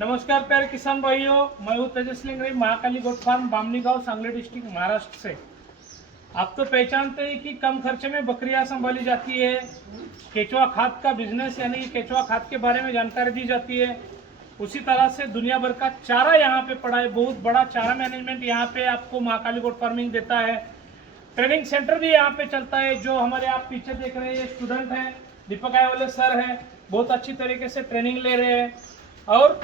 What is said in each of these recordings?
नमस्कार प्यारे किसान भाइयों, मैं हूँ तेजस लिंगरे, महाकाली गोट फार्म, बामनी गांव, सांगली डिस्ट्रिक्ट, महाराष्ट्र से। आप तो पहचानते हैं कि कम खर्चे में बकरियां संभाली जाती है। केचुआ खाद का बिजनेस यानी कि केचुआ खाद के बारे में जानकारी दी जाती है। उसी तरह से दुनिया भर का चारा यहाँ पे पड़ा है। बहुत बड़ा चारा मैनेजमेंट यहाँ पे आपको महाकाली गोट फार्मिंग देता है। ट्रेनिंग सेंटर भी यहाँ पे चलता है। जो हमारे आप पीछे देख रहे हैं ये स्टूडेंट हैं, दीपक आयवाले सर हैं, बहुत अच्छी तरीके से ट्रेनिंग ले रहे हैं। और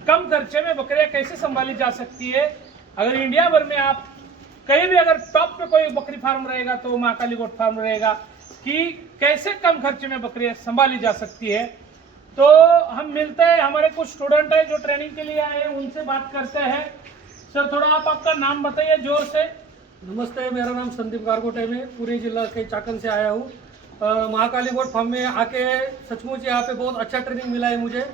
कम खर्चे में बकरियां कैसे संभाली जा सकती है। अगर इंडिया भर में आप कहीं भी अगर टॉप पे कोई बकरी फार्म रहेगा तो महाकाली गोट फार्म रहेगा कि कैसे कम खर्चे में बकरियां संभाली जा सकती है। तो हम मिलते हैं, हमारे कुछ स्टूडेंट हैं जो ट्रेनिंग के लिए आए हैं, उनसे बात करते हैं। सर थोड़ा आप आपका नाम बताइए जोर से। नमस्ते, मेरा नाम संदीप गारगोटे में पूरी जिला के चाकन से आया हूँ। महाकाली गोट फार्म में आके सचमुच यहाँ पे बहुत अच्छा ट्रेनिंग मिला है मुझे।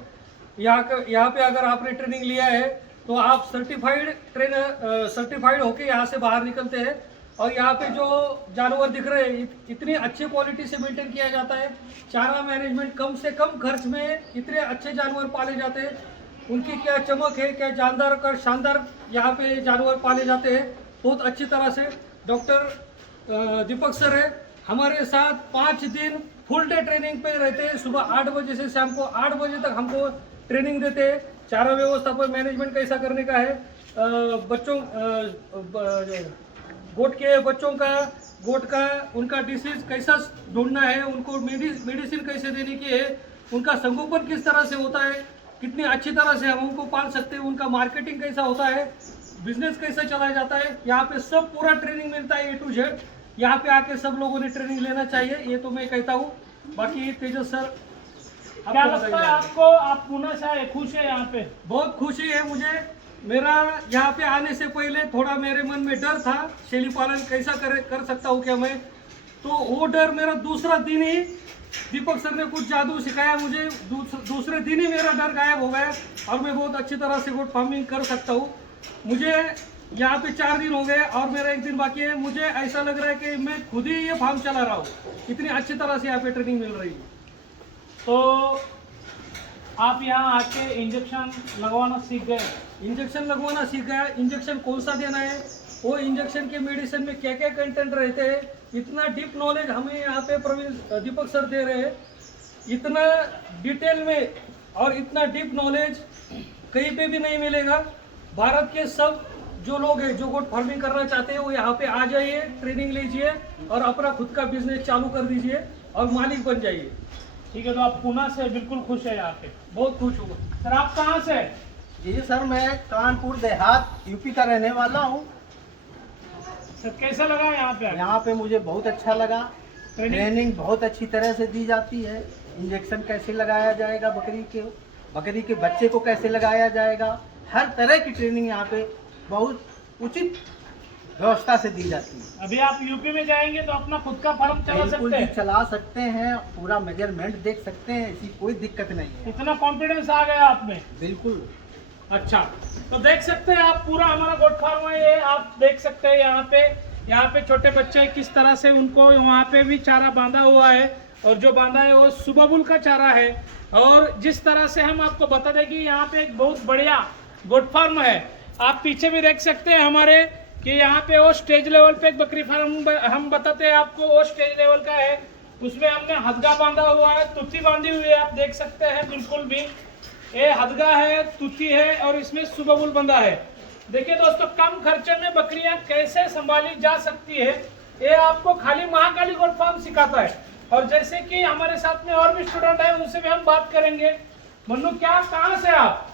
यहाँ पे अगर आपने ट्रेनिंग लिया है तो आप सर्टिफाइड होके यहाँ से बाहर निकलते हैं। और यहाँ पे जो जानवर दिख रहे हैं इतनी अच्छी क्वालिटी से मेंटेन किया जाता है। चारा मैनेजमेंट, कम से कम खर्च में इतने अच्छे जानवर पाले जाते हैं। उनकी क्या चमक है, क्या शानदार यहाँ पे जानवर पाले जाते हैं बहुत अच्छी तरह से। डॉक्टर दीपक सर है हमारे साथ 5 दिन फुल डे ट्रेनिंग पे रहते हैं। सुबह 8 बजे से शाम को 8 बजे तक हमको ट्रेनिंग देते हैं। चारा व्यवस्था पर मैनेजमेंट कैसा करने का है, गोट के बच्चों का, गोट का उनका डिसीज कैसा ढूंढना है, उनको मेडिसिन कैसे देने की है, उनका संगोपन किस तरह से होता है, कितनी अच्छी तरह से हम उनको पाल सकते हैं, उनका मार्केटिंग कैसा होता है, बिजनेस कैसे चलाया जाता है। यहाँ पे सब पूरा ट्रेनिंग मिलता है A to Z। यहाँ पे आके सब लोगों ने ट्रेनिंग लेना चाहिए, ये तो मैं कहता हूँ। बाकी तेजस सर क्या लगता है आपको, आप पुणे से आए, खुश है यहाँ पे? बहुत खुशी है मुझे। मेरा यहाँ पे आने से पहले थोड़ा मेरे मन में डर था, शेली पालन कैसा कर सकता हूँ क्या मैं, तो वो डर मेरा दूसरा दिन ही दीपक सर ने कुछ जादू सिखाया मुझे। दूसरे दिन ही मेरा डर गायब हो गया और मैं बहुत अच्छी तरह से गोट फार्मिंग कर सकता हूँ। मुझे यहाँ पे 4 दिन हो गए और मेरा 1 दिन बाकी है। मुझे ऐसा लग रहा है कि मैं खुद ही ये फार्म चला रहा हूँ, इतनी अच्छी तरह से यहाँ पे ट्रेनिंग मिल रही है। तो आप यहाँ आके इंजेक्शन लगवाना सीख गए? इंजेक्शन लगवाना सीख गया। इंजेक्शन कौन सा देना है, वो इंजेक्शन के मेडिसिन में क्या क्या कंटेंट रहते हैं, इतना डीप नॉलेज हमें यहाँ पे प्रवीण दीपक सर दे रहे हैं। इतना डिटेल में और इतना डीप नॉलेज कहीं पे भी नहीं मिलेगा। भारत के सब जो लोग हैं जो गोट फार्मिंग करना चाहते हैं वो यहाँ पे आ जाइए, ट्रेनिंग लीजिए और अपना खुद का बिजनेस चालू कर दीजिए और मालिक बन जाइए। ठीक है, तो आप पुणे से बिल्कुल खुश है यहाँ पे? बहुत खुश हूँ। सर आप कहाँ से? जी सर, मैं कानपुर देहात यूपी का रहने वाला हूँ। सर कैसा लगा यहाँ पे? यहाँ पे मुझे बहुत अच्छा लगा। ट्रेनिंग बहुत अच्छी तरह से दी जाती है। इंजेक्शन कैसे लगाया जाएगा, बकरी के बच्चे को कैसे लगाया जाएगा, हर तरह की ट्रेनिंग यहाँ पे बहुत उचित व्यवस्था से दी जाती है। अभी आप यूपी में जाएंगे तो अपना खुद का फार्म चला बिल्कुल सकते भी हैं? चला सकते हैं, पूरा मेजरमेंट देख सकते हैं, ऐसी कोई दिक्कत नहीं है। इतना कॉन्फिडेंस आ गया आप में? बिल्कुल। अच्छा, तो देख सकते हैं आप, पूरा हमारा गोट फार्म है ये। आप देख सकते हैं यहाँ पे छोटे बच्चे किस तरह से उनको वहाँ पे भी चारा बांधा हुआ है और जो बांधा है वो सुबह का चारा है। और जिस तरह से हम आपको बता दें कि यहाँ पे एक बहुत बढ़िया गोट फार्म है। आप पीछे भी देख सकते हैं हमारे कि यहाँ पे वो स्टेज लेवल पे एक बकरी फार्म हम बताते हैं आपको, वो स्टेज लेवल का है। उसमें हमने हदगा बांधा हुआ है, तुत्ती बांधी हुई है, आप देख सकते हैं। बिल्कुल भी ये हदगा है, तुत्ती है और इसमें सुबह बंधा है। देखिए दोस्तों, कम खर्चे में बकरियां कैसे संभाली जा सकती है ये आपको खाली महाकाली गोट फार्म सिखाता है। और जैसे कि हमारे साथ में और भी स्टूडेंट है, उनसे भी हम बात करेंगे। मन्नू, क्या कहाँ से आप?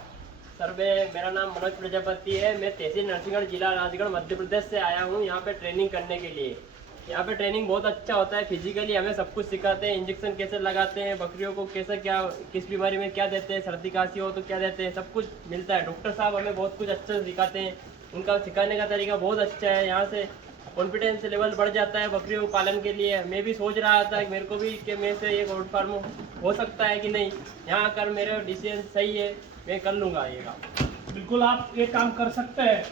सर मेरा नाम मनोज प्रजापति है। मैं तहसील नरसिंहगढ़, जिला राजगढ़, मध्य प्रदेश से आया हूँ यहाँ पे ट्रेनिंग करने के लिए। यहाँ पे ट्रेनिंग बहुत अच्छा होता है। फिजिकली हमें सब कुछ सिखाते हैं, इंजेक्शन कैसे लगाते हैं, बकरियों को कैसे क्या किस बीमारी में क्या देते हैं, सर्दी खांसी हो तो क्या देते हैं, सब कुछ मिलता है। डॉक्टर साहब हमें बहुत कुछ अच्छा सिखाते हैं, उनका सिखाने का तरीका बहुत अच्छा है। यहाँ से कॉन्फिडेंस लेवल बढ़ जाता है बकरियों को पालन के लिए। मैं भी सोच रहा था कि मेरे को भी कि मैं से ये गोट फार्म हो सकता है कि नहीं। यहाँ आकर मेरा डिसीजन सही है, मैं कर लूँगा ये काम। बिल्कुल आप ये काम कर सकते हैं।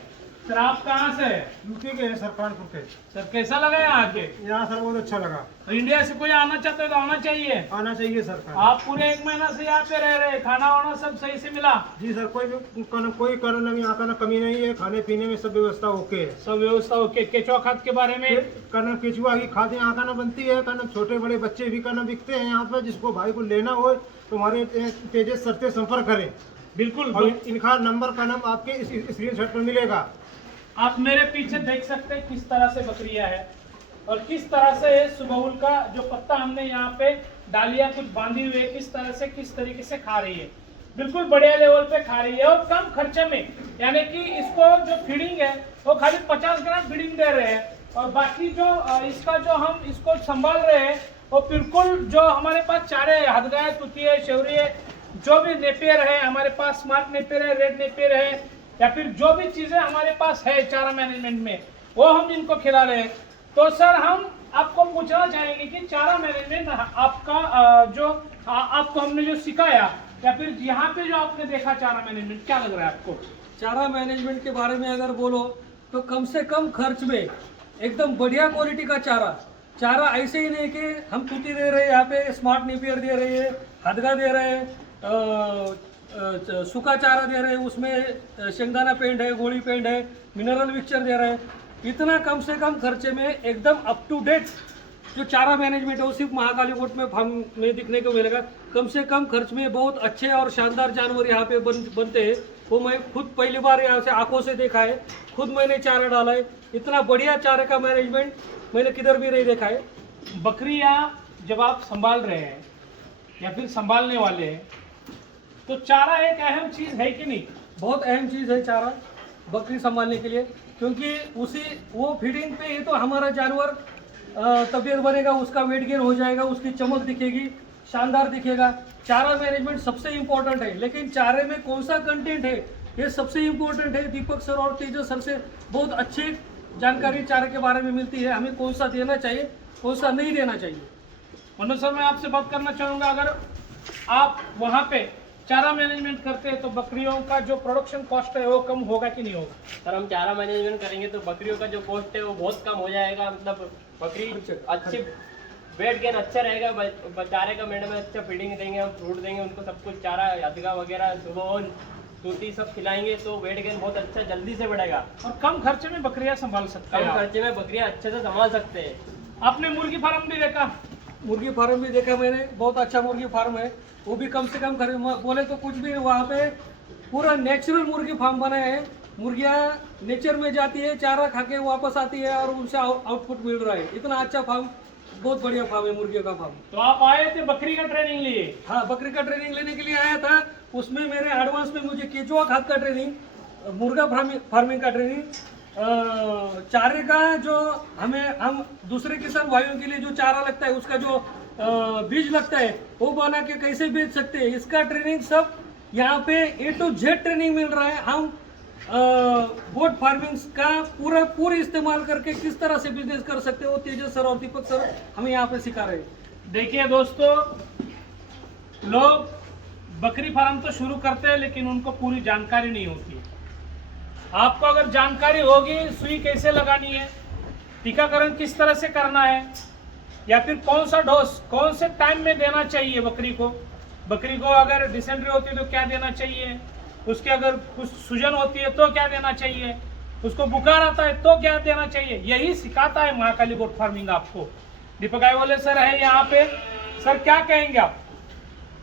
सर आप कहाँ से हैं? यूपी के हैं, सर कानपुर के। सर कैसा लगा यहाँ आके? यहाँ सर बहुत अच्छा लगा। इंडिया से कोई आना चाहता है तो आना चाहिए। आना चाहिए सर। आप पूरे 1 महीना से यहाँ पे रह रहे हैं, खाना वाना सब सही से मिला? जी सर, कोई कारण नहीं, यहाँ का कमी नहीं है, खाने पीने में सब व्यवस्था ओके है। सब व्यवस्था ओके। केचुआ खाद के बारे में? कहना केचुआ की खाद यहाँ का ना बनती है, कहना छोटे बड़े बच्चे भी कहना बिकते हैं यहाँ पर। जिसको भाई को लेना हो तो हमारे तेजस सर से संपर्क करें। बिल्कुल। और इनका नंबर का नाम आपके स्क्रीनशॉट पर मिलेगा। आप मेरे पीछे देख सकते हैं किस तरह से बकरियां है और किस तरह से सुबहुल का जो पत्ता हमने यहाँ पे डालिया कुछ बांधी हुई है, किस तरीके से खा रही है। बिल्कुल बढ़िया लेवल पे खा रही है और कम खर्चे में, यानी कि इसको जो फीडिंग है वो खाली 50 ग्राम फीडिंग दे रहे हैं और बाकी जो इसका जो हम इसको संभाल रहे हैं वो बिल्कुल जो हमारे पास चारे है, हदगा है, तुती है, शेवरी है, जो भी नेपियर है हमारे पास, स्मार्ट नेपियर है, रेड नेपियर है, या फिर जो भी चीजें हमारे पास है चारा मैनेजमेंट में वो हम इनको खिला रहे हैं। तो सर हम आपको पूछना चाहेंगे कि चारा मैनेजमेंट आपका जो आपको हमने जो सिखाया या फिर यहाँ पे जो आपने देखा चारा मैनेजमेंट, क्या लग रहा है आपको? चारा मैनेजमेंट के बारे में अगर बोलो तो कम से कम खर्च में एकदम बढ़िया क्वालिटी का चारा ऐसे ही नहीं कि हम तूती दे रहे हैं, यहाँ पे स्मार्ट नेपियर दे रहे हैं, हदगा दे रहे हैं, सूखा चारा दे रहे हैं, उसमें शेंगदाना पेंट है, गोली पेंट है, मिनरल मिक्सचर दे रहे हैं। इतना कम से कम खर्चे में एकदम अप टू डेट जो चारा मैनेजमेंट है वो सिर्फ महाकाली कोट में फार्म में दिखने को मिलेगा। कम से कम खर्च में बहुत अच्छे और शानदार जानवर यहाँ पे बनते हैं। वो मैं खुद पहली बार यहाँ से आंखों से देखा है, खुद मैंने चारा डाला है। इतना बढ़िया चारे का मैनेजमेंट मैंने किधर भी नहीं देखा है। बकरियां जब आप संभाल रहे हैं या फिर संभालने वाले हैं तो चारा एक अहम चीज है कि नहीं? बहुत अहम चीज़ है चारा बकरी संभालने के लिए, क्योंकि वो फीडिंग पे ही तो हमारा जानवर तबीयत बनेगा, उसका वेट गेन हो जाएगा, उसकी चमक दिखेगी, शानदार दिखेगा। चारा मैनेजमेंट सबसे इम्पोर्टेंट है, लेकिन चारे में कौन सा कंटेंट है ये सबसे इम्पोर्टेंट है। दीपक सर और तेजस सर से बहुत अच्छी जानकारी चारे के बारे में मिलती है, हमें कौन सा देना चाहिए, कौन सा नहीं देना चाहिए। मनोज सर मैं आपसे बात करना चाहूँगा, अगर आप वहाँ पे चारा मैनेजमेंट करते हैं तो बकरियों का जो प्रोडक्शन कॉस्ट है वो कम होगा कि नहीं होगा? सर हम चारा मैनेजमेंट करेंगे तो बकरियों का जो कॉस्ट है वो बहुत कम हो जाएगा। मतलब बकरी अच्छी वेट गेन अच्छा रहेगा, चारे का मैडम अच्छा फीडिंग देंगे, हम फ्रूट देंगे उनको, सब कुछ चारा अदगा वगैरह सुबह तूती सब खिलाएंगे तो वेट गेन बहुत अच्छा जल्दी से बढ़ेगा और कम खर्चे में बकरियां संभाल सकते हैं। कम खर्चे में बकरियां अच्छे से संभाल सकते हैं। आपने मुर्गी फार्म भी देखा? मुर्गी फार्म भी देखा मैंने, बहुत अच्छा मुर्गी फार्म है। वो भी कम से कम बोले तो कुछ भी वहाँ पे पूरा नेचुरल मुर्गी फार्म बनाया है। मुर्गियाँ नेचर में जाती है, चारा खा के वापस आती है और उनसे आउटपुट मिल रहा है। इतना अच्छा फार्म, बहुत बढ़िया फार्म है मुर्गियों का फार्म। तो आप आए थे बकरी का ट्रेनिंग लिए? हाँ, बकरी का ट्रेनिंग लेने के लिए आया था। उसमें मेरे एडवांस में मुझे केचुआ खाद का ट्रेनिंग, मुर्गा फार्मिंग का ट्रेनिंग, चारे का जो हम दूसरे किसान भाइयों के लिए जो चारा लगता है उसका जो बीज लगता है वो बना के कैसे बेच सकते हैं, इसका ट्रेनिंग सब यहाँ पे A to Z ट्रेनिंग मिल रहा है। हम गोट फार्मिंग का पूरे इस्तेमाल करके किस तरह से बिजनेस कर सकते हो, तेजस सर और दीपक सर हमें यहाँ पे सिखा रहे हैं। देखिए दोस्तों, लोग बकरी फार्म तो शुरू करते हैं लेकिन उनको पूरी जानकारी नहीं होती है। आपको अगर जानकारी होगी सुई कैसे लगानी है, टीकाकरण किस तरह से करना है, या फिर कौन सा डोज कौन से टाइम में देना चाहिए बकरी को अगर डिसेंट्री होती है तो क्या देना चाहिए, उसके अगर कुछ सूजन होती है तो क्या देना चाहिए, उसको बुखार आता है तो क्या देना चाहिए, यही सिखाता है महाकाली गोट फार्मिंग आपको। दीपक आईवाले सर है यहाँ पे। सर क्या कहेंगे आप?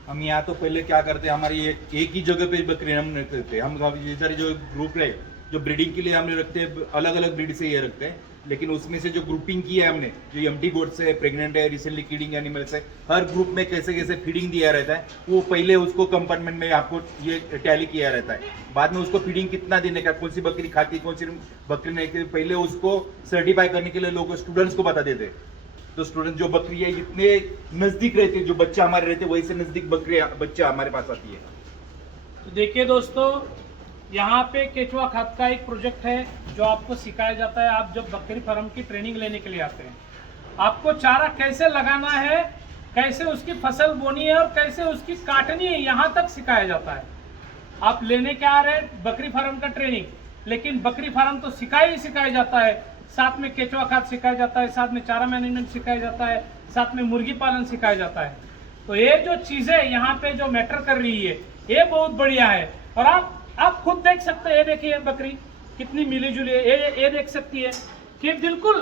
हम यहाँ तो पहले क्या करते हैं, हमारी एक ही जगह पे बकरी हम रखते हैं। हम इधर जो ग्रुप है जो ब्रीडिंग के लिए हमने रखते हैं, अलग अलग ब्रीड से ये रखते हैं, लेकिन उसमें से जो ग्रुपिंग की है हमने, जो एम्प्टी गोट्स है, प्रेग्नेंट है, रिसेंटली किडिंग एनिमल्स है, हर ग्रुप में कैसे कैसे फीडिंग दिया रहता है वो पहले उसको कंपार्टमेंट में आपको ये टैली किया रहता है। बाद में उसको फीडिंग कितना देने का, कौन सी बकरी खाती है, कौन सी बकरी नहीं, पहले उसको सर्टिफाई करने के लिए लोग स्टूडेंट्स को बता देते। तो स्टूडेंट जो बकरी है जितने नजदीक रहते, जो बच्चे हमारे रहते वही से नजदीक बच्चा हमारे पास आती है। तो देखिए दोस्तों, यहाँ पे केचुआ खाद का एक प्रोजेक्ट है जो आपको सिखाया जाता है। आप जब बकरी फार्म की ट्रेनिंग लेने के लिए आते हैं, आपको चारा कैसे लगाना है, कैसे उसकी फसल बोनी है और कैसे उसकी काटनी है, यहाँ तक सिखाया जाता है। आप लेने क्या आ रहे हैं बकरी फार्म का ट्रेनिंग, लेकिन बकरी फार्म तो सिखाया ही सिखाया जाता है, साथ में केचुआ खाद सिखाया जाता है, साथ में चारा मैनेजमेंट सिखाया जाता है, साथ में मुर्गी पालन सिखाया जाता है। तो ये जो चीजें यहाँ पे जो मैटर कर रही है ये बहुत बढ़िया है। और आप खुद देख सकते हैं, ये देखिए बकरी कितनी मिली जुली है। ये देख सकती है कि बिल्कुल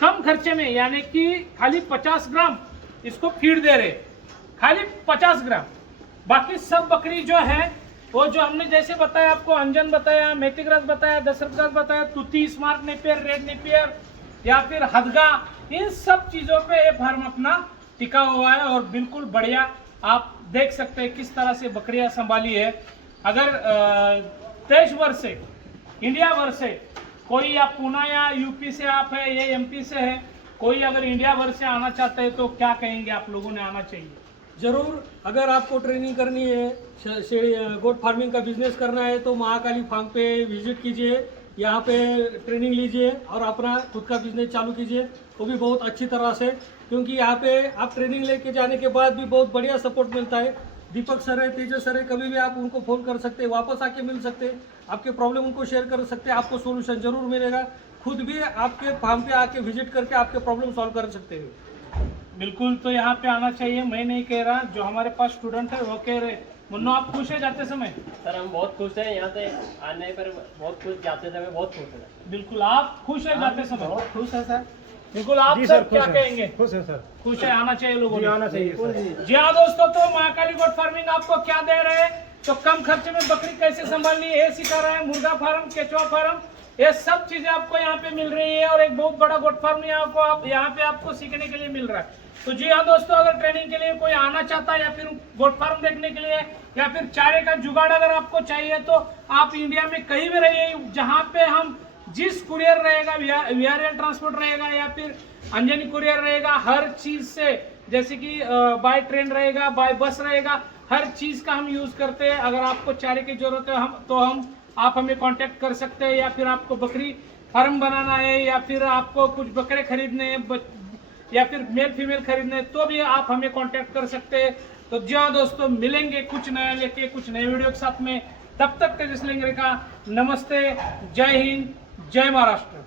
कम खर्चे में, यानी कि खाली 50 ग्राम इसको फीड दे रहे, खाली 50 ग्राम। बाकी सब बकरी जो है वो जो हमने जैसे बताया आपको, अंजन बताया, मेथिग्रास बताया, दशरथग्रास बताया, तुती, स्मार्ट नेपियर, रेड नेपियर या फिर हदगा, इन सब चीजों पे ये फार्म अपना टिका हुआ है और बिल्कुल बढ़िया। आप देख सकते हैं किस तरह से बकरियां संभाली है। अगर देश भर से, इंडिया भर से कोई आप पुणे या यूपी से आप है या एमपी से है, कोई अगर इंडिया भर से आना चाहते हैं तो क्या कहेंगे आप लोगों ने आना चाहिए? जरूर, अगर आपको ट्रेनिंग करनी है, गोट फार्मिंग का बिजनेस करना है तो महाकाली फार्म पे विजिट कीजिए, यहाँ पे ट्रेनिंग लीजिए और अपना खुद का बिजनेस चालू कीजिए, वो भी बहुत अच्छी तरह से। क्योंकि यहाँ पे आप ट्रेनिंग लेके जाने के बाद भी बहुत बढ़िया सपोर्ट मिलता है। दीपक सर है, तेजस सर है, कभी भी आप उनको फ़ोन कर सकते हैं, वापस आके मिल सकते हैं, आपके प्रॉब्लम उनको शेयर कर सकते हैं, आपको सोल्यूशन जरूर मिलेगा। खुद भी आपके फार्म पे आके विजिट करके आपके प्रॉब्लम सॉल्व कर सकते हैं। बिल्कुल, तो यहाँ पे आना चाहिए। मैं नहीं कह रहा, जो हमारे पास स्टूडेंट है वो कह रहे। मुन्ना, आप खुश है जाते समय? सर हम बहुत खुश हैं, यहाँ से आने पर बहुत खुश, जाते समय बहुत खुश हैं। बिल्कुल, आप खुश है जाते समय? बहुत खुश है सर। बिल्कुल, आप सर क्या कहेंगे? खुश है सर, खुश है, आना चाहिए लोगों जी को। आना चाहिए सर। जी हाँ दोस्तों, तो महाकाली गोट फार्मिंग आपको क्या दे रहे हैं? तो कम खर्चे में बकरी कैसे संभालनी है ये सिखा रहा है। मुर्गा फार्म, केचुआ फार्म, ये सब चीजें आपको यहाँ पे मिल रही है और एक बहुत बड़ा गोट फार्म यहाँ पे आपको सीखने के लिए मिल रहा है। तो जी हाँ दोस्तों, अगर ट्रेनिंग के लिए कोई आना चाहता है या फिर गोट फार्म देखने के लिए या फिर चारे का जुगाड़ अगर आपको चाहिए तो आप इंडिया में कहीं भी रहिए, जहाँ पे हम जिस कुरियर रहेगा, वीआरएल ट्रांसपोर्ट रहेगा या फिर अंजनी कुरियर रहेगा, हर चीज से, जैसे कि बाय ट्रेन रहेगा, बाय बस रहेगा, हर चीज का हम यूज करते हैं। अगर आपको चारे की जरूरत है आप हमें कांटेक्ट कर सकते हैं, या फिर आपको बकरी फार्म बनाना है या फिर आपको कुछ बकरे खरीदने हैं या फिर मेल फीमेल खरीदने हैं, तो भी आप हमें कांटेक्ट कर सकते हैं। तो जी हाँ दोस्तों, मिलेंगे कुछ नया लेके, कुछ नए वीडियो के साथ में। तब तक तेजस लेंगे का नमस्ते, जय हिंद, जय महाराष्ट्र।